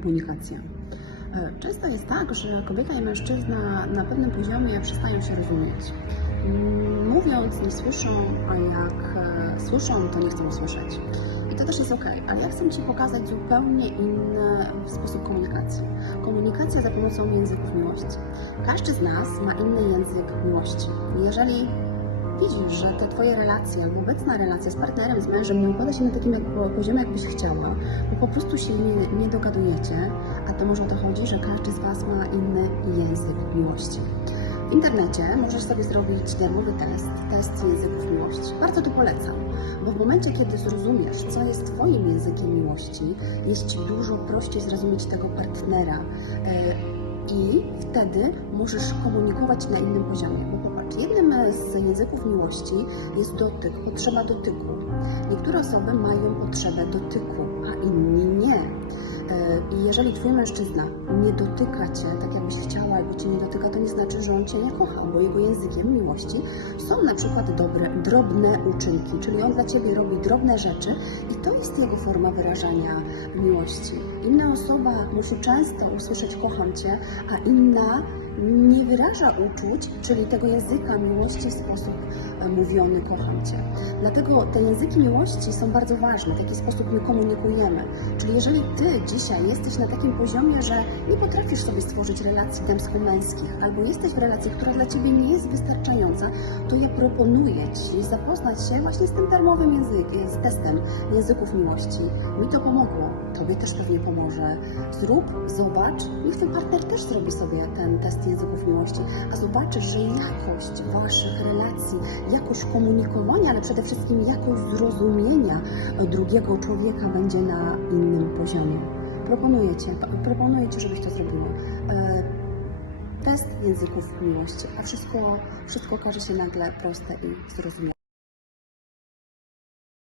komunikacja. E, Często jest tak, że kobieta i mężczyzna na pewnym poziomie przestają się rozumieć. Mm, Mówiąc, nie słyszą, a jak e, słyszą, to nie chcą słyszeć. I to też jest ok, ale ja chcę Ci pokazać zupełnie inny sposób komunikacji. Komunikacja za pomocą języków miłości. Każdy z nas ma inny język miłości. Jeżeli widzisz, że te Twoje relacje albo obecna relacja z partnerem, z mężem nie układa się na takim jak, poziomie, jakbyś chciała, bo po prostu się nie, nie dogadujecie, a to może o to chodzi, że każdy z Was ma inny język miłości. W internecie możesz sobie zrobić darmowy test, test języków miłości. Bardzo to polecam, bo w momencie, kiedy zrozumiesz, co jest Twoim językiem miłości, jest Ci dużo prościej zrozumieć tego partnera. e, i wtedy możesz komunikować na innym poziomie. Jednym z języków miłości jest dotyk, potrzeba dotyku. Niektóre osoby mają potrzebę dotyku, a inni nie. E, I jeżeli twój mężczyzna nie dotyka cię tak, jakbyś chciała, albo cię nie dotyka, to nie znaczy, że on cię nie kocha, bo jego językiem miłości są na przykład dobre, drobne uczynki, czyli on dla ciebie robi drobne rzeczy i to jest jego forma wyrażania miłości. Inna osoba musi często usłyszeć kocham cię, a inna nie wyraża uczuć, czyli tego języka miłości w sposób e, mówiony kocham cię. Dlatego te języki miłości są bardzo ważne, w jaki sposób my komunikujemy. Czyli jeżeli ty dzisiaj jesteś na takim poziomie, że nie potrafisz sobie stworzyć relacji damsko-męskich, albo jesteś w relacji, która dla ciebie nie jest wystarczająca, to ja proponuję ci zapoznać się właśnie z tym darmowym językiem, z testem języków miłości. Mi to pomogło, tobie też pewnie pomoże. Zrób, zobacz, niech twój partner też zrobi sobie ten test języków miłości, a zobaczysz, że jakość waszych relacji, jakość komunikowania, ale przede wszystkim jakość zrozumienia drugiego człowieka będzie na innym poziomie. Proponuję Ci, proponuję Ci, żebyś to zrobiła. E, Test języków miłości, a wszystko, wszystko okaże się nagle proste i zrozumiałe.